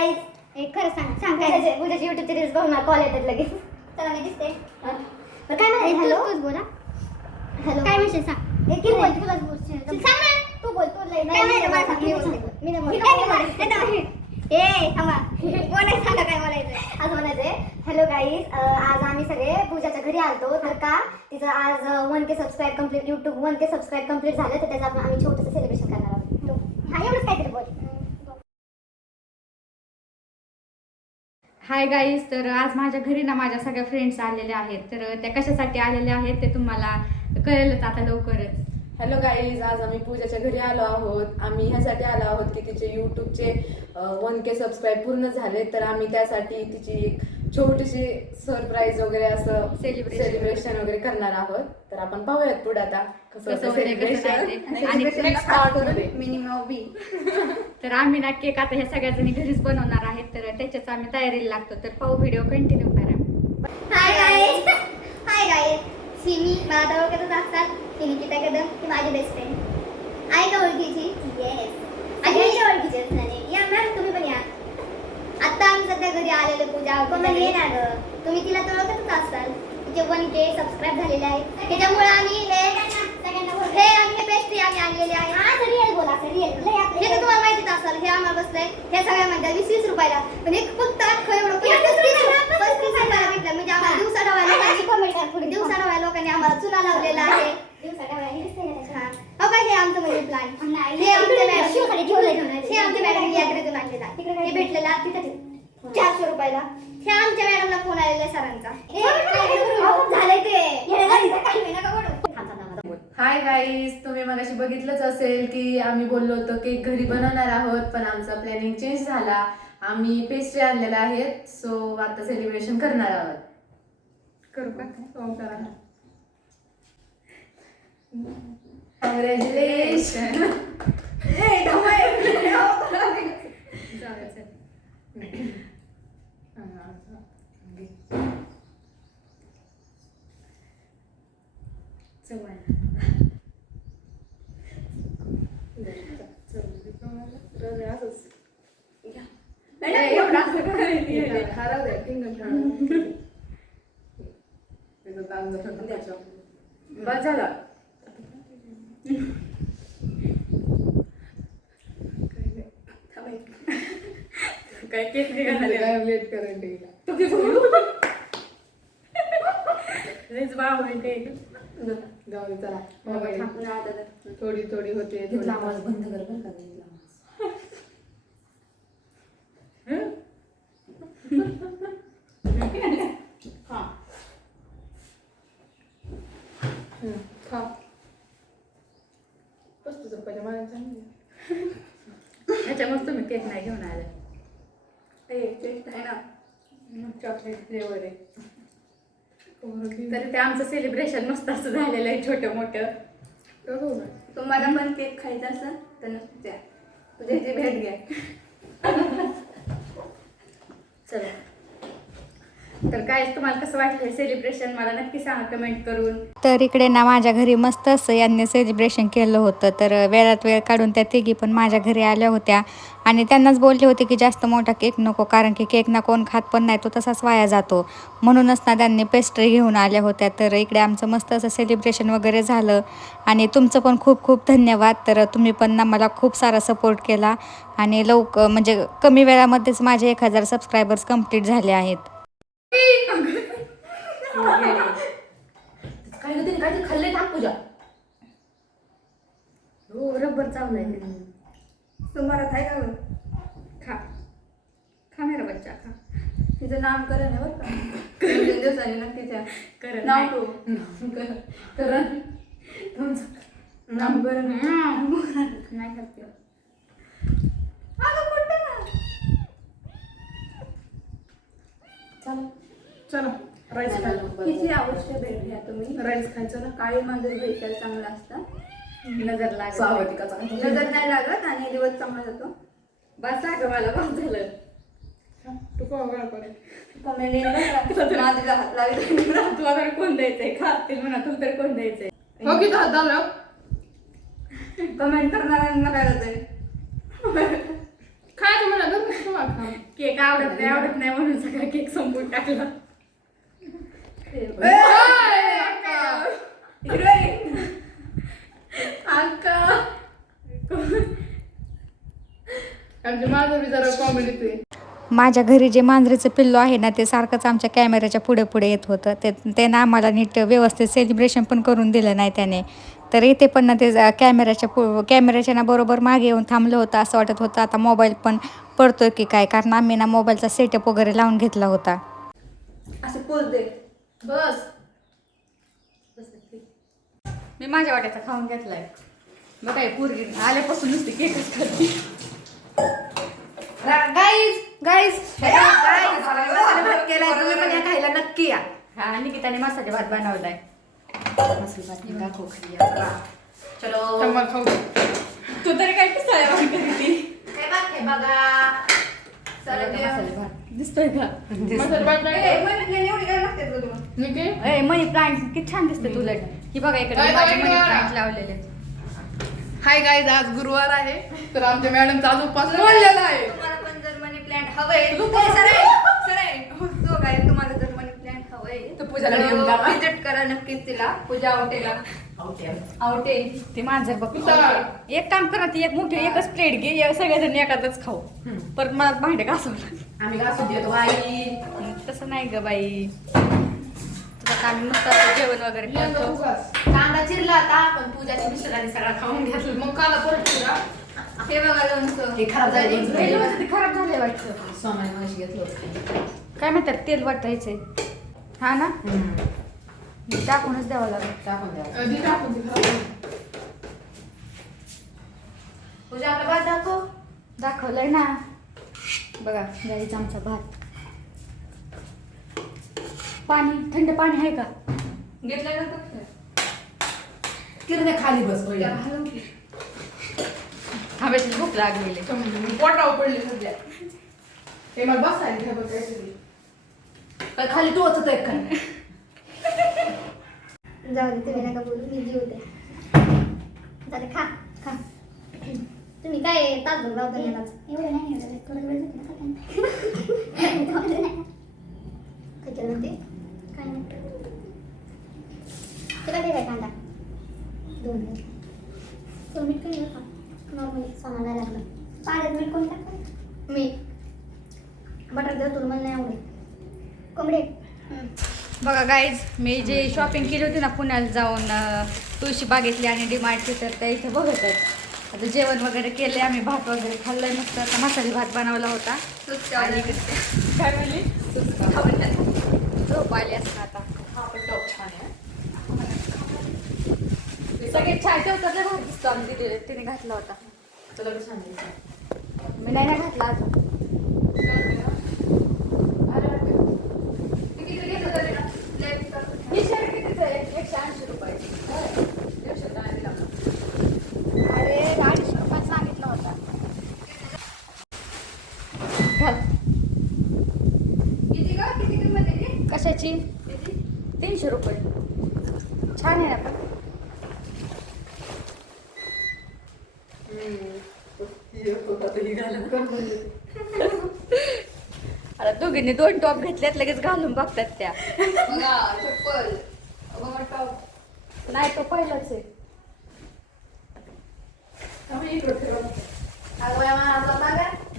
Guys एक खरं सांग काय पूजाची युट्यूबची रील्स बघणार कॉल येतात लगेच. चला मी दिसते. बरं काय म्हणाले? हॅलो तूच बोला. हॅलो काय विषय सांग. एक बोल तुलाच बोल. सांग ना तू बोल तू लई नाही मी नाही ए थांबा बोलायचं सांगा काय बोलायचं. आज म्हणायचंय हॅलो गाईज आज आम्ही सगळे पूजाच्या घरी आलतो तर का तिचं आज 1K subscribe complete YouTube 1K subscribe complete झालं तर त्याचं आम्ही छोटंसं सेलिब्रेशन करणार आहोत. हा एवढंच काहीतरी बोल. हाय गाईज, तर आज माझ्या घरी ना माझ्या सगळ्या फ्रेंड्स आलेल्या आहेत. तर त्या कशासाठी आलेल्या आहेत ते तुम्हाला कळेलच आता लवकरच. हॅलो गाईज, आज आम्ही पूजाच्या घरी आलो आहोत. आम्ही ह्यासाठी आलो आहोत की तिचे यूट्यूबचे 1K सबस्क्राईब पूर्ण झाले, तर आम्ही त्यासाठी तिची एक छोटीशी सरप्राईज वगैरे असं सेलिब्रेशन वगैरे करणार आहोत. तर आपण पाहूयात पुढे आता कसं तर आम्ही ना केक आता ह्या सगळ्या जणी घरीच बनवणार आहेत, तर त्याच्याच आम्ही तयारीला लागतो. तर पाहू, व्हिडिओ कंटिन्यू करा. हाय गाईज सिमी मला तर ओळखतच असतात. ती निकिता कदम, ती माझी बेस्ट फ्रेंड आहे का ओळखीची? येस आणि ओळखीची असणारे या मॅम तुम्ही पण या. आता आम्ही सध्या घरी आलेलो पूजा पण ये ना ग तुम्ही तिला तर ओळखतच असाल. तिचे 1K सबस्क्राईब झालेले आहेत त्याच्यामुळे आम्ही हे पेस्ट्री आम्ही आणलेले आहे. हा रिअल बोला रिअल हे तर तुम्हाला माहितीच असेल. हे आम्हाला बसलंय हे सगळ्या म्हणतात 20 रुपयाला पण एक फक्त एवढं 35 रुपयाला भेटलं. म्हणजे आम्हाला दिवसा लोकांनी आम्हाला चुना लावलेला आहे. हे आमचं म्हणजे प्लॅन हे आमच्या मॅडम यात्रेतून आणलेला हे भेटलेला तिथे 400 रुपयाला. हे आमच्या मॅडमला फोन आलेला सरांचा झालंय ते. हाय गाईज, तुम्ही मगाशी बघितलंच असेल की आम्ही बोललो होतो की घरी बनवणार आहोत, पण आमचा प्लॅनिंग चेंज झाला. आम्ही पेस्ट्री आणलेल्या आहेत, सो आता सेलिब्रेशन करणार आहोत. करू का? हो करा. कॉंग्रॅच्युलेशन. बस झालं. काय केक निघाला लेट करंट येईल. जाऊ दे चला. थोडी थोडी होते. आवाज बंद कर बरं का. खा 35 रुपयाच्या मानाने चांगली. ह्याच्यामुळे तुम्ही केक नाही घेऊन आले. आहे ना चॉकलेट फ्लेवर आहे. तरी ते आमचं सेलिब्रेशन मस्त असं झालेलं आहे छोटं मोठं. तुम्हाला पण केक खायचा असेल तर नक्की तुझ्याची भेट घ्या. चला, तर काय तुम्हाला कसं वाटलं हे सेलिब्रेशन मला नक्की सांगा कमेंट करून. तर इकडे ना माझ्या घरी मस्त असं यांनी सेलिब्रेशन केलं होतं. तर वेळात वेळ काढून त्या तिघी पण माझ्या घरी आल्या होत्या आणि त्यांनाच बोलले होते की जास्त मोठा केक नको, कारण की केक ना कोण खात पण नाही, तो तसाच वाया जातो. म्हणूनच ना त्यांनी पेस्ट्री घेऊन आल्या होत्या. तर इकडे आमचं मस्त असं सेलिब्रेशन वगैरे झालं आणि तुमचं पण खूप खूप धन्यवाद. तर तुम्ही पण ना मला खूप सारा सपोर्ट केला आणि म्हणजे कमी वेळामध्येच माझे 1000 सबस्क्रायबर्स कंप्लीट झाले आहेत. काय खाल्ले टाक पूजा. हो रबर चावलाय. तुम्हाला काय का खा खा मेरा बच्चा खा. तिचं नामकरण आहे बरं का. 2 दिवसांनी नक्कीच्या करण नाव करण तुमचं नामकरण नाही खाते. चला राईस खायला. किती आवश्यक भेट घ्या तुम्ही. राईस खायचं ना. काळी मांजर भेटायला चांगला असतं. नजर लागत सावधिकाचा नजर नाही लागत आणि दिवस चांगला जातो. बस का मला बस झालं. तू कोण माझ्या हात लागले. तुला तर कोण द्यायचंय खा ते म्हणा. तुला तर कोण द्यायचंय. हो किती हात दाबलं. कमेंट करणाऱ्यांना काय होतंय. खायचं म्हणा तुम्हाला खा. केक आवडत नाही म्हणून सगळा केक संपून टाकला. माझ्या घरी जे मांजरीचं पिल्लू आहे ना ते सारखंच आमच्या कॅमेऱ्याच्या पुढे पुढे येत होतं. ते ना आम्हाला नीट व्यवस्थित सेलिब्रेशन पण करून दिलं नाही त्याने. तर इथे पण ना ते कॅमेऱ्याच्या ना बरोबर मागे येऊन थांबलं होतं. असं वाटत होतं आता मोबाईल पण पडतोय की काय, कारण आम्ही ना मोबाईलचा सेटअप वगैरे लावून घेतला होता. असं पोच दे. बस. मी माझ्या वाट्याचा खाऊन घेतलाय. मग काय पोरगी आल्यापासून नुसती केकच खाते. गाईज मसाले भात केलाय, तुम्ही पण या खायला नक्की या. हा, निकिताने मसाले भात बनवलाय. मसाले भात दाखव खाली. चलो तू तरी काय पिसाळ्या करते. हे बघा मसाले भात दिसतोय का? मनी प्लांट किती छान दिसते तुला. ही बघा इकडे मनी प्लांट लावलेले. हाय गाईज, आज गुरुवार आहे तर आमच्या मॅडमचा आज उपवास मोडलेला आहे. तुम्हाला पण जर मनी प्लांट हवंय तुम्हाला जर मनी प्लांट हवंय तर पूजाला घेऊन जा. विजिट करा नक्कीच तिला. पूजा आवटेला आवटेल. ते मांजर बघ. एक काम करा, ती एक मोठी एकच प्लेट घे, सगळ्याजण एकातच खाऊ. परत मला भांडे घासवलं. आम्ही घासून देतो बाई. तसं नाही ग बाई, तुला आम्ही मस्त असं जेवण वगैरे करतो. कांदा चिरला आता पण पूजाच्या मिस्टरांनी सगळा खाऊन घेतलं. मग काला परत चिरा. हे बघा लोणचं. हे खराब झाले. ते खराब झाले वाटतं. सोमाने माशी घेतलं. काय म्हणतात, तेल वाटायचंय. हा ना, टाकूनच द्यावं लागेल. टाकून द्या. पूजा आपला भात दाखव. दाखवलंय ना, बघा गाईचा आमचा भात. पाणी, थंड पाणी आहे का? घेतलं का? किरणे खाली बस पहिले. हवेची भूक लागलेली. पोटावर पडले सध्या. हे मला बसायला घ्या बघ काहीतरी. काय खाली टोचत आहे काय? जाऊ दे, तुम्ही नका बोलू, मी जीव द्या. चालेल, खा खा. तुम्ही काय तासभर लावता यालाच. एवढं नाही एवढं थोडं वेळ काय केलं म्हणते काय नाही तुला ते काय कांदा 2 मिनिट. 2 मिनिट काही का नॉर्मली सामान लागलं. पाण्यात मीठ कोण टाकलं? मीठ. बटर जर तुला मला नाही आवडेल. कोंबडे. बघा गाईज, मी जे शॉपिंग केली होती ना पुण्याला जाऊन तुळशी बागेतली आणि डीमार्टची, तर त्या इथे बघत आहेत. आता जेवण वगैरे केले आम्ही, भात वगैरे खाल्लंय मस्त. आता मसाले भात बनवला होता. आणि काय म्हणली झोप आली असं आता. हा पण टॉप छान आहे. सगळे छान ठेवतात लय भात दिसतो. आम्ही तिने घातला होता. तुला कसं सांगितलं? मी नाही ना घातला अजून. ही शर्ट कितीचं आहे? 180 रुपयाची. 150 नाही दिला. अरे 250 रुपयात सांगितला होता. घाल. किती का किती किंमत आहे? कशाची? 300 रुपये. छान आहे ना पण. आता दोघींनी 2 टॉप घेतल्यात, लगेच घालून बघतात त्या. चप्पल बघा टॉप. नाही तो पहिलाच आहे.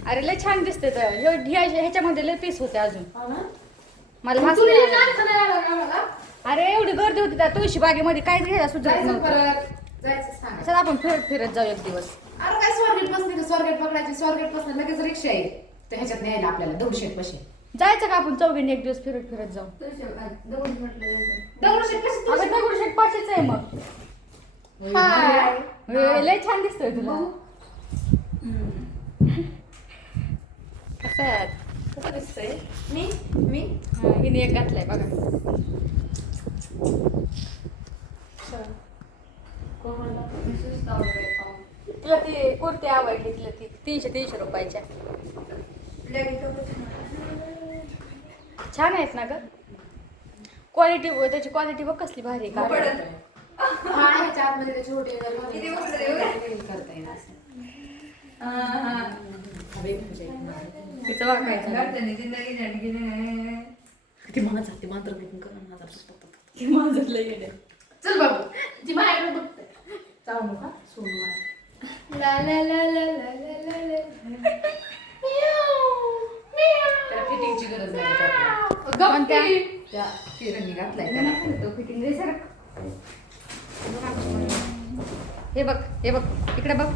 अरे लय छान दिसते तर. ह्याच्यामध्ये लय पीस होते अजून. मला हसलं. अरे एवढी गर्दी होती त्या तुळशी बागेमध्ये, काहीच घ्यायला सुचत नव्हतं. चला आपण फिरत फिरत जाऊ एक दिवस. अरे काय स्वारगेट बसली, स्वारगेट पकडायची. स्वारगेट बसला लगेच रिक्षा आहे तर ह्याच्यात न्यायला आपल्याला दगडूशेठ पाशी. जायचं का आपण चौघींनी एक दिवस फिरत फिरत जाऊ? दगडूशेठ पाशी अगं दगडूशेठ पाशीच आहे मग. लय छान दिसतोय तुला. कसं दिसतंय? मी हिने एक घातलाय बघा. तुला ती कुर्ती आवडली, तुला ती 300 रुपयाच्या. छान आहेत ना ग. क्वालिटी, त्याची क्वालिटी बघ कसली भारी आहे का. हा ह्याच्या आतमध्ये त्याची छोटी करता येईल असं. तिचं वाकायचं घरच्यांनी जिंदगी झंडगी नाही. ती माझा ते मात्र मी करा माझा की माझं लय गेलं. चल बाबू ती बाहेर बघते. जाऊ नका सोनू मला. ला ला ला ला ला ला ला ला. त्याला फिटिंगची गरज नाही का आपल्याला? कोणत्या? त्या किरणनी घातलाय त्याला खाली फिटिंग दे सर. हे बघ इकडे बघ.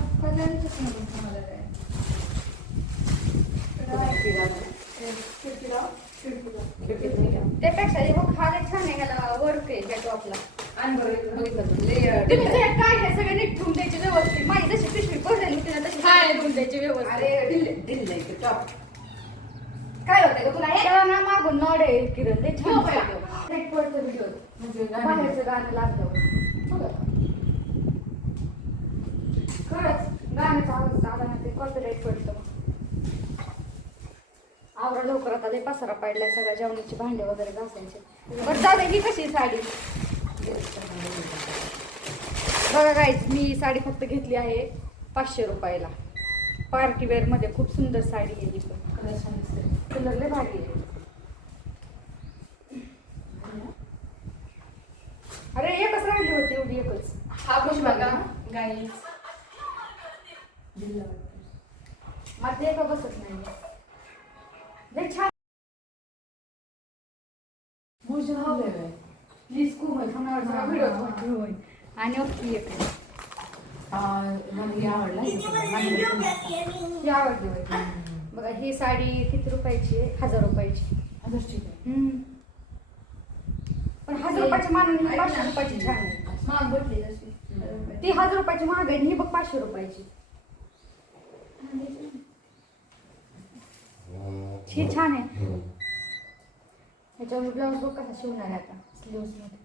त्यापेक्षा हे बघ खाली छान आहे त्याला वर्क आहे त्या टॉपला. तुम्ही जे काय हे सगळे नीट ठेवून द्यायचे व्यवस्थित. माझी जशी पिशवी पडलेली होती ना तशी ठेवून द्यायची व्यवस्थित. काय होतंय का तुला? त्याला ना मागून नॉड आहे किरण ते छान वाटतं. नेट पडतं व्हिडिओ बाहेरचं गाणं लागतं. खरंच गाण्याचा आवाज आला ना ते कॉपीराईट पडतं. आवरा लवकर आता लय पसारा पाडलाय सगळ्या जेवणाची भांडे वगैरे घासायचे. बरं जाऊ दे ही कशी आहे साडी? बघा गाईज मी साडी फक्त घेतली आहे 500 रुपयाला. पार्टी वेअर मध्ये खूप सुंदर साडी आहे ही पण. कलर लय भारी आहे. अरे एकच राहिली होती एवढी एकच. हा पण बघा गाईज माझे एका बसत नाही. लय छान प्लीज खूप व्हिडिओ आणि ओके एक मला आवडला ही आवडली होती. बघा ही साडी किती रुपयाची आहे? 1000 रुपयाची. पण 1000 रुपयाची मानून 500 रुपयाची छान आहे. महाग भेटली जशी ती 1000 रुपयाची महाग आहे. ही बघ 500 रुपयाची. ही छान आहे. ह्याच्यावर ब्लाऊज बघ कसा शिवणार आहे आता स्लीव्स मध्ये.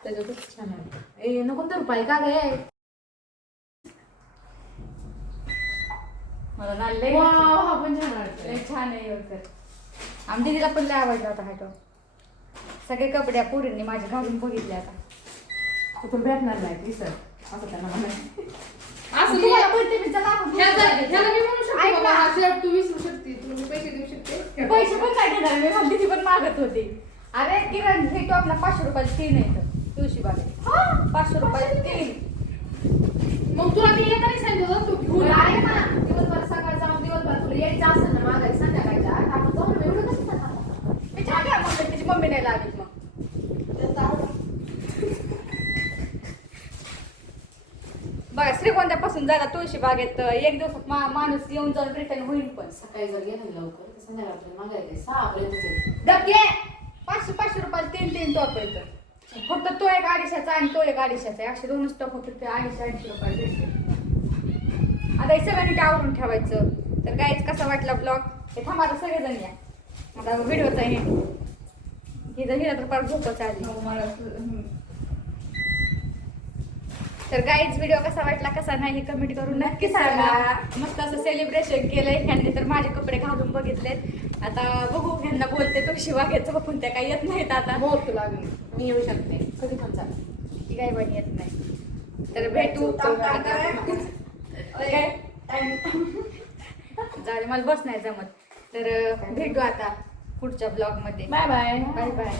त्याच्यातच छान आहे. ए नको तर रुपये का गे? मला ना लय हा पण छान वाटतं. लय छान आहे योकर. आमच्या दिदीला पण लय आवडला होता हा टॉप. सगळे कपडे पोरींनी माझे घालून बघितले आता. कुठून भेटणार नाही ती सर असं त्यांना म्हणायचं. असं तुम्हाला बोलते मी चला आपण ह्याला मी म्हणू शकते ऐक बाबा, ना. हा शर्ट तू विसरू शकते, तुम्ही पैसे देऊ शकते. पैसे पण काय घेणार मी मला ती पण मागत होती. अरे किरण हे टॉपला 500 रुपयाला 3 आहेत तुळशी बागे. 500 रुपयाला 3. मग तुला ते येता नाही सांगितलं होतं, तू घेऊन आहे ना दिवसभर सकाळ जाऊन दिवसभर तुला यायचं असेल ना मागायला संध्याकाळच्या आत आपण जाऊन एवढं कसं करणार? मी छान काय म्हणलं त्याची मम्मी नाही लागत मग. बघा श्रीगोंद्यापासून जागा तुळशी बागेत एक दिवसात माणूस येऊन जाऊन रिटर्न होईल पण. सकाळी जर गेलं ना लवकर तर संध्याकाळपर्यंत मागायचं 6 पर्यंत दबके 500 रुपयाला 3 टॉप येतं. फक्त तो एक 250चा आणि तो एक 250चा आहे. असे दोनच टॉप फक्त 280 रुपयाला भेटते. आता हे सगळं नीट आवरून ठेवायचं. तर काहीच कसा वाटला ब्लॉग हे थांबा आता सगळेजण या. आता व्हिडिओचा हे हिला तर फार झोपच आली. तर गाईज व्हिडिओ कसा वाटला कसा नाही हे कमेंट करून नक्की सांगा. मस्त असं सेलिब्रेशन केलंय ह्यांनी तर माझे कपडे घालून बघितलेत. आता बघू ह्यांना बोलते तुळशी बागेचं पण त्या काही येत नाहीत आता. बोल तुला मी येऊ शकते कधी पण चाल. ती काही पण येत नाही. तर भेटू आता. काय जाऊ मला बस नाही जमत. तर भेटू आता पुढच्या ब्लॉग मध्ये. Bye bye bye bye.